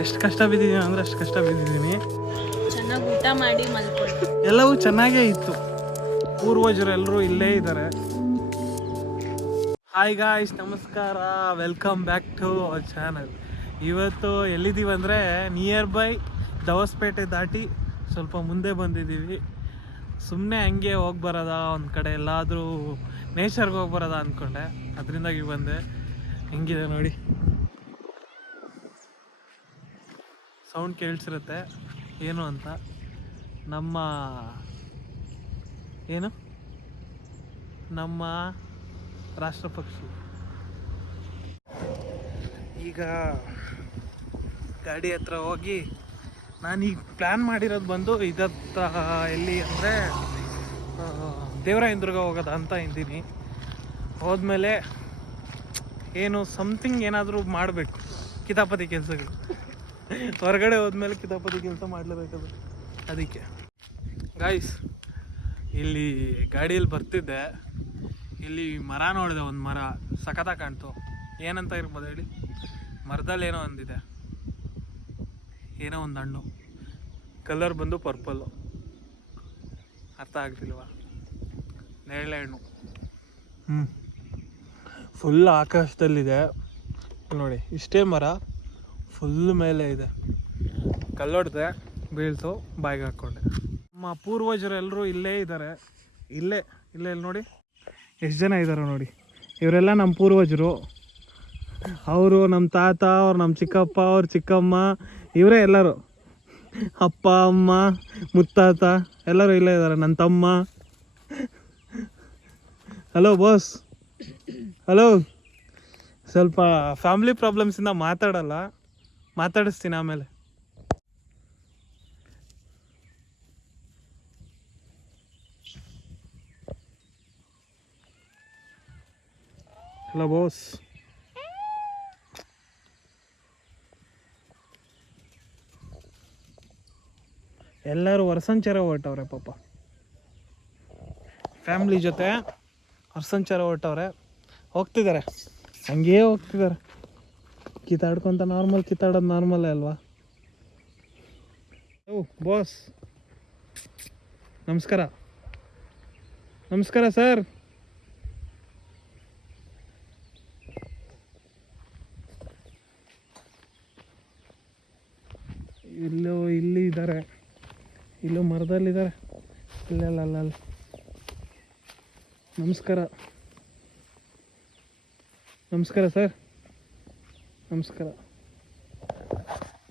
ಎಷ್ಟು ಕಷ್ಟ ಬಿದ್ದಿದ್ದೀನಿ ಅಂದರೆ ಅಷ್ಟು ಕಷ್ಟ ಬಿದ್ದಿದ್ದೀನಿ. ಚೆನ್ನಾಗಿ ಊಟ ಮಾಡಿ ಮಲ್ಕೊಳ್ಳಿ. ಎಲ್ಲವೂ ಚೆನ್ನಾಗೇ ಇತ್ತು. ಪೂರ್ವಜರು ಎಲ್ಲರೂ ಇಲ್ಲೇ ಇದ್ದಾರೆ. ಹಾಯ್ ಗಾಯ್ಸ್, ನಮಸ್ಕಾರ, welcome back to our channel. ಇವತ್ತು ಎಲ್ಲಿದ್ದೀವಿ ಅಂದರೆ ನಿಯರ್ ಬೈ ದವಸ್ಪೇಟೆ ದಾಟಿ ಸ್ವಲ್ಪ ಮುಂದೆ ಬಂದಿದ್ದೀವಿ. ಸುಮ್ಮನೆ ಹಂಗೆ ಹೋಗಿ ಬರೋದ ಒಂದು ಕಡೆ ಎಲ್ಲಾದರೂ ನೇಚರ್ಗೆ ಹೋಗಿ ಬರೋದ ಅಂದ್ಕೊಂಡೆ, ಅದರಿಂದಾಗಿ ಬಂದೆ. ಹೆಂಗಿದೆ ನೋಡಿ, ಸೌಂಡ್ ಕೇಳಿಸಿರುತ್ತೆ ಏನು ಅಂತ. ನಮ್ಮ ರಾಷ್ಟ್ರ ಪಕ್ಷಿ. ಈಗ ಗಾಡಿ ಹತ್ರ ಹೋಗಿ ನಾನೀಗ ಪ್ಲ್ಯಾನ್ ಮಾಡಿರೋದು ಬಂದು ಇದತ್ತ ಎಲ್ಲಿ ಅಂದರೆ ದೇವರಾಯನದುರ್ಗ ಹೋಗೋದ ಅಂತ ಇದ್ದೀನಿ. ಹೋದ್ಮೇಲೆ ಏನು ಸಮಥಿಂಗ್ ಏನಾದರೂ ಮಾಡಬೇಕು, ಕಿತಾಪತಿ ಕೆಲಸಗಳು. ಹೊರಗಡೆ ಹೋದ್ಮೇಲೆ ಕಿತಾಪತಿ ಕೆಲಸ ಮಾಡಲೇಬೇಕದು. ಅದಕ್ಕೆ ಗಾಯ್ಸ್, ಇಲ್ಲಿ ಗಾಡಿಯಲ್ಲಿ ಬರ್ತಿದ್ದೆ, ಇಲ್ಲಿ ಮರ ನೋಡಿದೆ. ಒಂದು ಮರ ಸಖತ್ತಾಗಿ ಕಾಣ್ತು. ಏನಂತ ಇರ್ಬೋದು ಹೇಳಿ? ಮರದಲ್ಲಿ ಏನೋ ಒಂದಿದೆ, ಏನೋ ಒಂದು ಹಣ್ಣು, ಕಲರ್ ಬಂದು ಪರ್ಪಲ್ಲು. ಅರ್ಥ ಆಗ್ತಿಲ್ವಾ? ನೇರಳೆ ಹಣ್ಣು. ಫುಲ್ ಆಕಾಶದಲ್ಲಿದೆ ನೋಡಿ. ಇಷ್ಟೇ ಮರ ಫುಲ್ ಮೇಲೆ ಇದೆ. ಕಲ್ಲೊಡ್ದೆ, ಬೀಳ್ತು, ಬಾಯಿಗೆ ಹಾಕ್ಕೊಂಡೆ. ನಮ್ಮ ಪೂರ್ವಜರು ಎಲ್ಲರೂ ಇಲ್ಲೇ ಇದ್ದಾರೆ. ಇಲ್ಲೇ ನೋಡಿ ಎಷ್ಟು ಜನ ಇದ್ದಾರೆ ನೋಡಿ. ಇವರೆಲ್ಲ ನಮ್ಮ ಪೂರ್ವಜರು. ಅವರು ನಮ್ಮ ತಾತ, ಅವ್ರು ನಮ್ಮ ಚಿಕ್ಕಪ್ಪ, ಅವ್ರ ಚಿಕ್ಕಮ್ಮ, ಇವರೇ ಎಲ್ಲರೂ. ಅಪ್ಪ, ಅಮ್ಮ, ಮುತ್ತಾತ ಎಲ್ಲರೂ ಇಲ್ಲೇ ಇದ್ದಾರೆ. ನನ್ನ ತಮ್ಮ. Hello boss. ಹಲೋ. ಸ್ವಲ್ಪ ಫ್ಯಾಮಿಲಿ ಪ್ರಾಬ್ಲಮ್ಸಿಂದ ಮಾತಾಡಲ್ಲ, ಮಾತಾಡಿಸ್ತೀನಿ ಆಮೇಲೆ. Hello boss. ಎಲ್ಲರೂ ಹೊರಸಂಚಾರ ಹೊರಟವ್ರೆ ಪಾಪ. ಫ್ಯಾಮ್ಲಿ ಜೊತೆ ಹೊರಸಂಚಾರ ಹೊರಟವ್ರೆ. ಹೋಗ್ತಿದ್ದಾರೆ, ಹಂಗೇ ಹೋಗ್ತಿದ್ದಾರೆ. ಕಿತ್ತಾಡ್ಕೊತ ಕಿತ್ತಾಡೋದು ನಾರ್ಮಲ್ಲೇ ಅಲ್ವಾ? ಓ ಬಾಸ್, ನಮಸ್ಕಾರ. ನಮಸ್ಕಾರ ಸರ್. ಇಲ್ಲಿ ಇದ್ದಾರೆ, ಇಲ್ಲೂ ಮರದಲ್ಲಿದ್ದಾರೆ. ಇಲ್ಲ. ನಮಸ್ಕಾರ ಸರ್.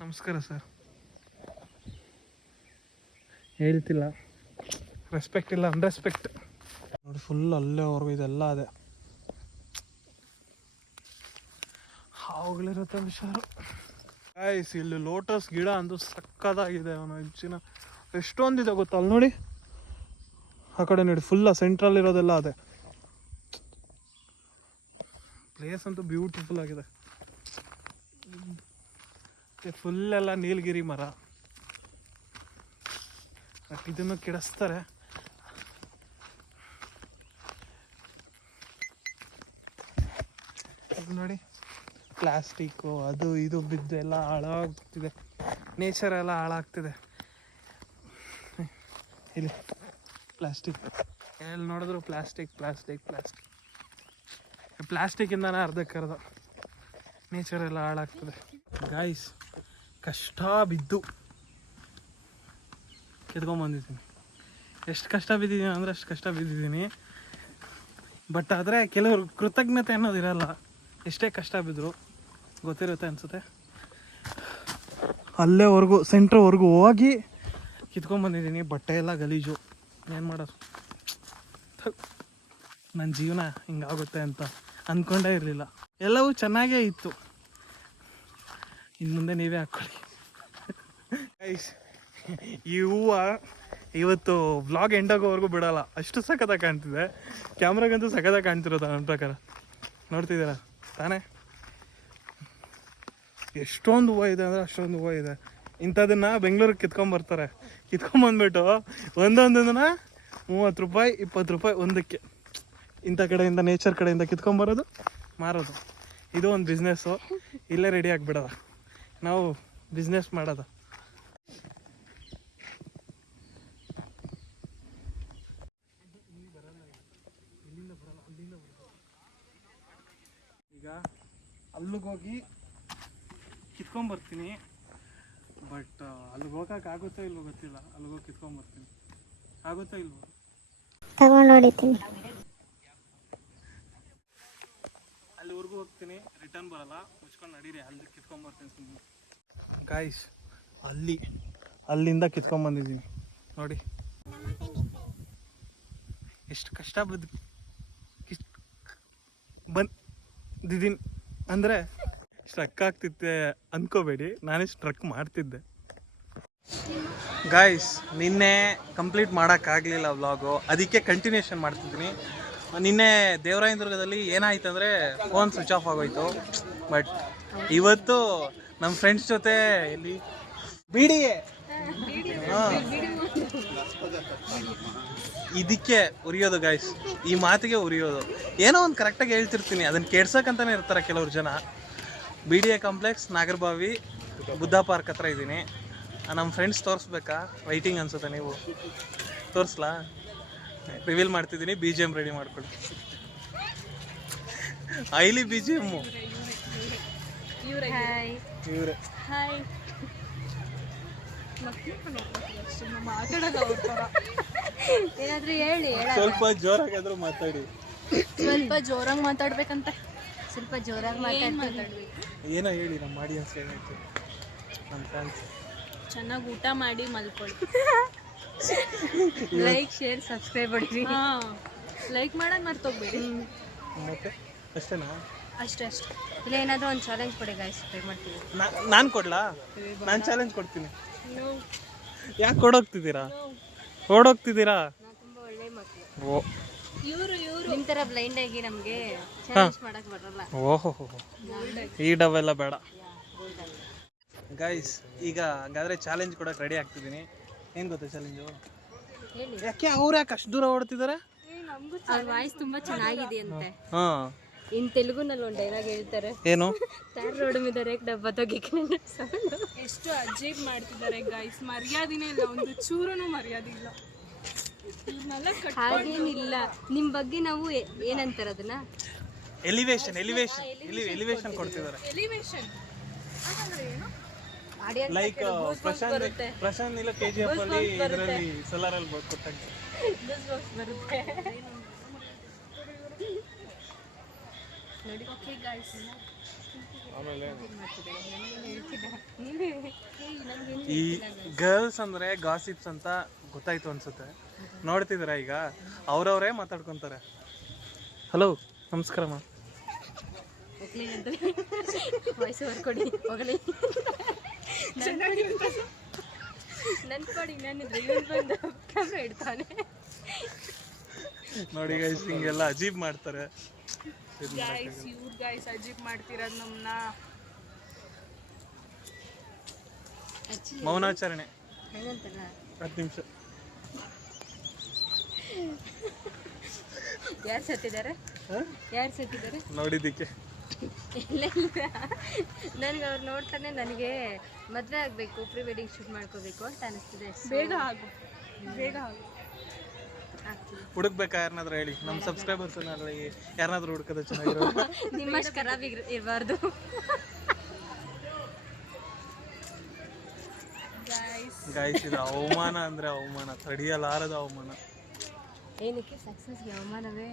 ನಮಸ್ಕಾರ ಸರ್. ಹೇಳ್ತಿಲ್ಲ, ರೆಸ್ಪೆಕ್ಟ್ ಇಲ್ಲ, ಅನ್ರೆಸ್ಪೆಕ್ಟ್ ನೋಡಿ. ಫುಲ್ ಅಲ್ಲೇವರೆಗೂ ಇದೆಲ್ಲ ಅದೇ ಹಾವುಗಳಿರುತ್ತೆ ಹುಷಾರು. ಗಾಯ್ಸ್, ಇಲ್ಲಿ ಲೋಟಸ್ ಗಿಡ ಅಂತೂ ಸಕ್ಕದಾಗಿದೆ. ಅವನು ಹೆಚ್ಚಿನ ಎಷ್ಟೊಂದಿದೆ ಗೊತ್ತಾ? ಅಲ್ಲಿ ನೋಡಿ, ಆ ಕಡೆ ನೋಡಿ, ಫುಲ್ಲ ಸೆಂಟ್ರಲ್ ಇರೋದೆಲ್ಲ ಅದೇ. ಪ್ಲೇಸ್ ಅಂತೂ ಬ್ಯೂಟಿಫುಲ್ ಆಗಿದೆ. ಫುಲ್ ಎಲ್ಲ ನೀಲಗಿರಿ ಮರ. ಇದನ್ನು ಕೆಡಿಸ್ತಾರೆ. ಅದು ನೋಡಿ, ಪ್ಲಾಸ್ಟಿಕ್ಕು ಅದು ಇದು ಬಿದ್ದು ಎಲ್ಲ ಹಾಳಾಗ್ತಿದೆ. ನೇಚರ್ ಎಲ್ಲ ಹಾಳಾಗ್ತಿದೆ. ಇಲ್ಲಿ ಎಲ್ಲಿ ನೋಡಿದ್ರು ಪ್ಲಾಸ್ಟಿಕ್ಕಿಂದನೇ ಅರ್ಧಕ್ಕರ್ಧ ನೇಚರ್ ಎಲ್ಲ ಹಾಳಾಗ್ತದೆ. ಗಾಯ್ಸ್, ಕಷ್ಟ ಬಿದ್ದು ಕಿತ್ಕೊಂಡ್ಬಂದಿದ್ದೀನಿ. ಎಷ್ಟು ಕಷ್ಟ ಬಿದ್ದಿದ್ದೀನಿ ಅಂದರೆ ಅಷ್ಟು ಕಷ್ಟ ಬಿದ್ದಿದ್ದೀನಿ. ಬಟ್ ಆದರೆ ಕೆಲವರು ಕೃತಜ್ಞತೆ ಅನ್ನೋದಿರಲ್ಲ. ಎಷ್ಟೇ ಕಷ್ಟ ಬಿದ್ದರು ಗೊತ್ತಿರುತ್ತೆ ಅನಿಸುತ್ತೆ. ಅಲ್ಲೇವರೆಗೂ ಸೆಂಟ್ರ್ವರೆಗೂ ಹೋಗಿ ಕಿತ್ಕೊಂಡ್ಬಂದಿದ್ದೀನಿ. ಬಟ್ಟೆ ಎಲ್ಲ ಗಲೀಜು. ಏನು ಮಾಡೋದು? ನನ್ನ ಜೀವನ ಹಿಂಗಾಗುತ್ತೆ ಅಂತ ಅಂದ್ಕೊಂಡೇ ಇರಲಿಲ್ಲ. ಎಲ್ಲವೂ ಚೆನ್ನಾಗೇ ಇತ್ತು. ಇನ್ನು ಮುಂದೆ ನೀವೇ ಹಾಕ್ಕೊಳ್ಳಿ. ಈ ಹೂವು ಇವತ್ತು ವ್ಲಾಗ್ ಎಂಡಾಗೋವರೆಗೂ ಬಿಡೋಲ್ಲ, ಅಷ್ಟು ಸಖತ್ತಾಗಿ ಕಾಣ್ತಿದೆ. ಕ್ಯಾಮ್ರಾಗಂತೂ ಸಖತ್ತಾಗಿ ಕಾಣ್ತಿರೋದು ನನ್ನ ಪ್ರಕಾರ. ನೋಡ್ತಿದ್ದೀರಾ ತಾನೇ? ಎಷ್ಟೊಂದು ಹೂವು ಇದೆ ಅಂದರೆ ಅಷ್ಟೊಂದು ಹೂವು ಇದೆ. ಇಂಥದನ್ನು ಬೆಂಗಳೂರಿಗೆ ಕಿತ್ಕೊಂಬರ್ತಾರೆ. ಕಿತ್ಕೊಂಬಂದ್ಬಿಟ್ಟು ಒಂದೊಂದನ್ನು 30 ರೂಪಾಯಿ 20 ರೂಪಾಯಿ ಒಂದಕ್ಕೆ. ಇಂಥ ಕಡೆಯಿಂದ, ನೇಚರ್ ಕಡೆಯಿಂದ ಕಿತ್ಕೊಂಬರೋದು, ಮಾರೋದು. ಇದು ಒಂದು ಬಿಸ್ನೆಸ್ಸು. ಇಲ್ಲೇ ರೆಡಿ ಆಗಿಬಿಡೋದ. ನಾವು ಬಿಸ್ನೆಸ್ ಮಾಡೋದು. ಈಗ ಅಲ್ಲಿಗೆ ಹೋಗಿ ಕಿತ್ಕೊಂಬರ್ತೀನಿ. ಬಟ್ ಅಲ್ಲಿಗೆ ಹೋಗಕ್ಕೆ ಆಗುತ್ತೋ ಇಲ್ವೋ ಗೊತ್ತಿಲ್ಲ. ಅಲ್ಲಿಗೆ ಹೋಗಿ ಕಿತ್ಕೊಂಬರ್ತೀನಿ. ಆಗುತ್ತೋ ಇಲ್ವೋ ತಗೊಂಡು ಹೊಡಿತೀನಿ. ಅಲ್ಲಿವರೆಗೂ ಹೋಗ್ತೀನಿ, ರಿಟರ್ನ್ ಬರಲ್ಲ. ಮುಚ್ಕೊಂಡು ನಡೀರಿ, ಅಲ್ಲಿ ಕಿತ್ಕೊಂಬರ್ತೀನಿ ಸುಮ್ಮನೆ. ಗಾಯ್ಸ್ ಅಲ್ಲಿಂದ ಕಿತ್ಕೊಂಬಂದಿದ್ದೀನಿ ನೋಡಿ. ಎಷ್ಟು ಕಷ್ಟ ಬಂದಿದ್ದೀನಿ ಅಂದರೆ ಸ್ಟ್ರಕ್ ಆಗ್ತಿದ್ದೆ ಅಂದ್ಕೋಬೇಡಿ, ನಾನೇ ಸ್ಟ್ರಕ್ ಮಾಡ್ತಿದ್ದೆ. ಗಾಯ್ಸ್ ನಿನ್ನೆ ಕಂಪ್ಲೀಟ್ ಮಾಡೋಕ್ಕಾಗಲಿಲ್ಲ ವ್ಲಾಗು, ಅದಕ್ಕೆ ಕಂಟಿನ್ಯೂಷನ್ ಮಾಡ್ತಿದ್ದೀನಿ. ನಿನ್ನೆ ದೇವರಾಯನದುರ್ಗದಲ್ಲಿ ಏನಾಯ್ತು ಅಂದರೆ ಫೋನ್ ಸ್ವಿಚ್ ಆಫ್ ಆಗೋಯ್ತು. ಬಟ್ ಇವತ್ತು ನಮ್ಮ ಫ್ರೆಂಡ್ಸ್ ಜೊತೆ ಎಲ್ಲಿ ಬಿಡಿಯೇ ಇದಕ್ಕೆ ಉರಿಯೋದು ಗಾಯ್ಸ್, ಈ ಮಾತಿಗೆ ಉರಿಯೋದು. ಏನೋ ಒಂದು ಕರೆಕ್ಟಾಗಿ ಹೇಳ್ತಿರ್ತೀನಿ, ಅದನ್ನು ಕೆಡ್ಸೋಕ್ಕಂತಲೇ ಇರ್ತಾರೆ ಕೆಲವ್ರು ಜನ. B D A complex, Nagarbhavi, Buddha park ಹತ್ರ ಇದ್ದೀನಿ. ನಮ್ಮ ಫ್ರೆಂಡ್ಸ್ ತೋರಿಸ್ಬೇಕಾ? ವೈಟಿಂಗ್ ಅನ್ಸುತ್ತೆ, ನೀವು ತೋರಿಸ್ಲಾ? ರಿವೀಲ್ ಮಾಡ್ತಿದ್ದೀನಿ. ಬಿ ಜಿ ಎಮ್ ರೆಡಿ ಮಾಡ್ಕೊಳ್ಳಿ. ಐಲಿ ಬಿ ಜಿ ಎಮ್ಮು ಇವರೇ. ಏನಾದ್ರೂ ಹೇಳಿ, ಸ್ವಲ್ಪ ಜೋರಾಗಾದ್ರೂ ಮಾತಾಡಿ. ಸ್ವಲ್ಪ ಜೋರಾಗಿ ಮಾತಾಡ್ಬೇಕಂತ. ಸ್ವಲ್ಪ ಜೋರಾಗಿ ಮಾತಾಡ್ಬೇಕು. ಏನೋ ಹೇಳಿ, ನಮ್ಮ ಆಡಿಯನ್ಸ್ ಏನಾಯ್ತು, ನಮ್ಮ ಫ್ಯಾನ್ಸ್. ಚೆನ್ನಾಗಿ ಊಟ ಮಾಡಿ ಮಲ್ಕೊಳ್ಳಿ. ಲೈಕ್, ಶೇರ್, ಸಬ್ಸ್ಕ್ರೈಬ್ ಹೊಡಿರಿ. ಲೈಕ್ ಮಾಡೋದು ಮರ್ತೋಗ್ಬೇಡಿ. ಮತ್ತೆ ಅಷ್ಟೇನಾ? ಅಷ್ಟೇ. ಇಲ್ಲ ಏನಾದರೂ ಒಂದು ಚಾಲೆಂಜ್ ಕೊಡಿ ಗಾಯ್ಸ್, ಟ್ರೈ ಮಾಡ್ತೀವಿ. ನಾನು ಕೊಡ್ಲಾ? ನಾನು ಚಾಲೆಂಜ್ ಕೊಡ್ತೀನಿ. ಯಾಕೆ ಓಡೋಗ್ತಿದ್ದೀರಾ? ಓಡೋಗ್ತಿದ್ದೀರಾ? ನಾವು ತುಂಬ ಒಳ್ಳೆ ಮಕ್ಕಳು. ಓ, ಇವರು ನಿಮ್ಮ ಥರ ಬ್ಲೈಂಡ್ ಆಗಿ ನಮಗೆ ಚಾಲೆಂಜ್ ಮಾಡಕ್ಕೆ ಬರಲ್ಲ. ಓಹೋ, ಈ ಡವೆಲ್ಲ ಬೇಡ. ಗೈಸ್ ಈಗ ಹಂಗಾದ್ರೆ ಚಾಲೆಂಜ್ ಕೊಡೋಕೆ ರೆಡಿ ಆಗ್ತಿದ್ದೀನಿ. ಏನು ಗೊತ್ತಾ ಚಾಲೆಂಜು? ಹೇಳಿ. ಯಾಕೆ ಅವ್ರು ಯಾಕೆ ಅಷ್ಟು ದೂರ ಓಡ್ತಿದ್ದಾರೆ? ಅವ್ರ ವಾಯ್ಸ್ ತುಂಬ ಚೆನ್ನಾಗಿದೆ ಅಂತೆ. ಹಾಂ, ಇನ್ ತೆಲುಗುನಲ್ಲಿ ಒಂದು ಡೈಲಾಗ್ ಹೇಳ್ತಾರೆ. ಏನು? ತಾರ್ ರೋಡ್ మీద ರೇಕ್ ಡಬ್ಬ ತೊಗಿಕೊಂಡು ಎಷ್ಟು ಅಜೀಬ್ ಮಾಡ್ತಿದ್ದಾರೆ ಗೈಸ್. ಮರ್ಯಾದಿನೇ ಇಲ್ಲ, ಒಂದು ಚೂರುನು ಮರ್ಯಾದೆ ಇಲ್ಲ. ಹಾಗೇನಿಲ್ಲ, ನಿಮ್ಮ ಬಗ್ಗೆ ನಾವು ಏನಂತಾರ ಅದನ್ನ ಎಲಿವೇಶನ್ ಕೊಡ್ತಿದ್ದಾರೆ. ಎಲಿವೇಶನ್ ಲೈಕ್ ಪ್ರಶಾಂತ್ ಇಲ್ಲ KGF ಅಲ್ಲಿ ಇದರಲ್ಲಿ ಸೋಲಾರಲ್ಲಿ ಕೊಟ್ಟಾಗ ಬರುತ್ತೆ. ಓಕೆ ಗೈಸ್, ಆಮೇಲೆ ಈ ಗರ್ಲ್ಸ್ ಅಂದ್ರೆ ಗಾಸಿಪ್ಸ್ ಅಂತ ಗೊತ್ತಾಯ್ತು ಅನ್ಸುತ್ತೆ. ನೋಡ್ತಿದ್ದೀರಾ ಈಗ? ಅವ್ರವರೇ ಮಾತಾಡ್ಕೊಂತಾರೆ. ಹಲೋ, ನಮಸ್ಕಾರ ಮಾ. ವಾಯ್ಸ್ ಓವರ್ ಕೊಡಿ, ಹೋಗಲಿ. ನನ್ಕೊಡಿ, ನಾನಿದ್ರೆ ಇವನು ಬಂದು ಕ್ಯಾಮ್ರಾ ಇಡ್ತಾನೆ. ನೋಡಿ ಗೈಸ್, ಹಿಂಗೆಲ್ಲ ಅಜೀಬ್ ಮಾಡ್ತಾರೆ. ಗೈಸ್ ಅಜೀಬ್ ಮಾಡ್ತಿರೋದು ನಮ್ಮನ್ನ. ಮೌನಾಚರಣೆ ಏನಂತಾರ? 10 ನಿಮಿಷ. ಯಾರು ಸತ್ತಿದ್ದಾರೆ? ನೋಡಿದ್ದಕ್ಕೆ ಇಲ್ಲ ಇಲ್ಲ, ನನಗೆ ಅವ್ರು ನೋಡ್ತಾನೆ ನನಗೆ ಮದುವೆ ಆಗಬೇಕು, ಪ್ರೀ ವೆಡ್ಡಿಂಗ್ ಶೂಟ್ ಮಾಡ್ಕೋಬೇಕು ಅಂತ ಅನಿಸ್ತಿದೆ. ಬೇಗ ಆಗು. ಹುಡುಕ್ಬೇಕಾ? ಯಾರನ್ನಾದ್ರೂ ಹೇಳಿ, ನಮ್ಮ ಸಬ್ಸ್ಕ್ರೈಬರ್ಸ್ ಯಾರನ್ನಾದ್ರೂ ಹುಡುಕೋದು ಚೆನ್ನಾಗಿರೋ. ನಿಮ್ಮಷ್ಟು ಖರಾಬ್ ಇರಬಾರ್ದು. ಗಾಯ್ಸ್ ಇದು ಅವಮಾನ ಅಂದ್ರೆ ಅವಮಾನ, ತಡೆಯಲಾರದ ಅವಮಾನ. ಏನಕ್ಕೆ? ಸಕ್ಸಸ್ಗೆ ಅವಮಾನವೇ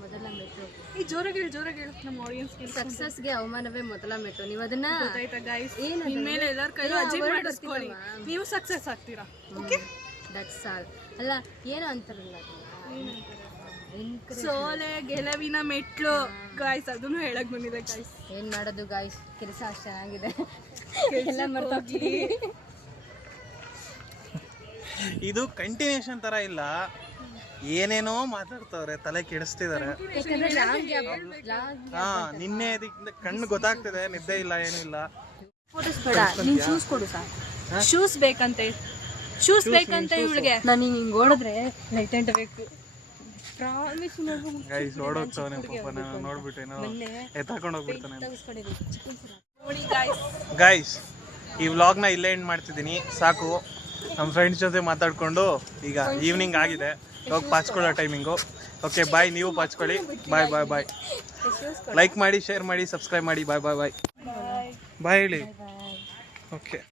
ಮೊದಲ ಮೆಟ್ರೋ. ಈ ಜೋರಾಗಿ ಹೇಳು ನಮ್ಮ ಆಡಿಯನ್ಸ್ಗೆ. ಸಕ್ಸಸ್ಗೆ ಅವಮಾನವೇ ಮೊದಲ ಮೆಟ್ರೋ. ನೀವು ಅದನ್ನ ಗೊತ್ತಾಯ್ತಾ ಗೈಸ್? ಏನು ಇನ್ಮೇಲೆ ಎಲ್ಲರ ಕೈಲೂ ಅಜೀಬ್ ಮಾಡಿಸ್ಕೊಳ್ಳಿ, ನೀವು ಸಕ್ಸಸ್ ಆಗ್ತೀರಾ. Okay, that's all. ಅಲ್ಲ ಏನೋ ಅಂತಾರಲ್ಲ, ಸೋಲೆ ಗೆಲುವಿನ ಮೆಟ್ಲು ಗಾಯ್ಸ್, ಅದನ್ನು ಹೇಳಕ್ ಬಂದಿದೆ ಗಾಯ್ಸ್. ಏನ್ ಮಾಡೋದು ಗಾಯ್ಸ್, ಕೆಲಸ ಅಷ್ಟು ಚೆನ್ನಾಗಿದೆ, ಎಲ್ಲ ಮರ್ತೋಗಿ. ಇದು ಕಂಟಿನ್ಯೂಷನ್ ತರ ಇಲ್ಲ, ಏನೇನೋ ಮಾತಾಡ್ತವ್ರೆ, ತಲೆ ಕೆಡಿಸ್ತಿದ್ದಾರೆ. ಹಾ, ನಿನ್ನೆ ಅದಕ್ಕೆ ಕಣ್ಣು ಗೊತ್ತಾಗ್ತಿದೆ, ನಿದ್ದೆ ಇಲ್ಲ, ಏನೂ ಇಲ್ಲ. ಫೋಟೋಸ್ ಬೇಡ, ನೀನ್ ಶೂಸ್ ಕೊಡು ಸಾಕು. ಶೂಸ್ ಬೇಕಂತೆ ಇವಳಿಗೆ. ನಾನು ಹಿಂಗೆ ಓಡಿದ್ರೆ ಲೈಟ್ ಅಂಟ ಬೇಕು. ಗೈಸ್ ಓಡೋಗ್ತಾವನೆ ಪಾಪ, ನಾನು ನೋಡ್ಬಿಟ್ಟೇನೋ ಎತ್ತಾಕೊಂಡು ಹೋಗ್ಬಿಡ್ತಾನೆ. ನೋಡಿ ಗಾಯ್ಸ್, ಈ ವ್ಲಾಗ್ನ ಇಲ್ಲೇ ಎಂಡ್ ಮಾಡ್ತಿದ್ದೀನಿ. ಸಾಕು, ನಮ್ಮ ಫ್ರೆಂಡ್ಸ್ ಜೊತೆ ಮಾತಾಡಿಕೊಂಡು ಈಗ ಈವ್ನಿಂಗ್ ಆಗಿದೆ, ಇವಾಗ ಪಾಚ್ಕೊಳ್ಳೋ ಟೈಮಿಂಗು. ಓಕೆ ಬಾಯ್, ನೀವು ಪಾಚ್ಕೊಳ್ಳಿ. ಬಾಯ್ ಬಾಯ್ ಬಾಯ್. ಲೈಕ್ ಮಾಡಿ, ಶೇರ್ ಮಾಡಿ, ಸಬ್ಸ್ಕ್ರೈಬ್ ಮಾಡಿ. ಬಾಯ್ ಬಾಯ್ ಬಾಯ್ ಬಾಯ್ ಹೇಳಿ. ಓಕೆ.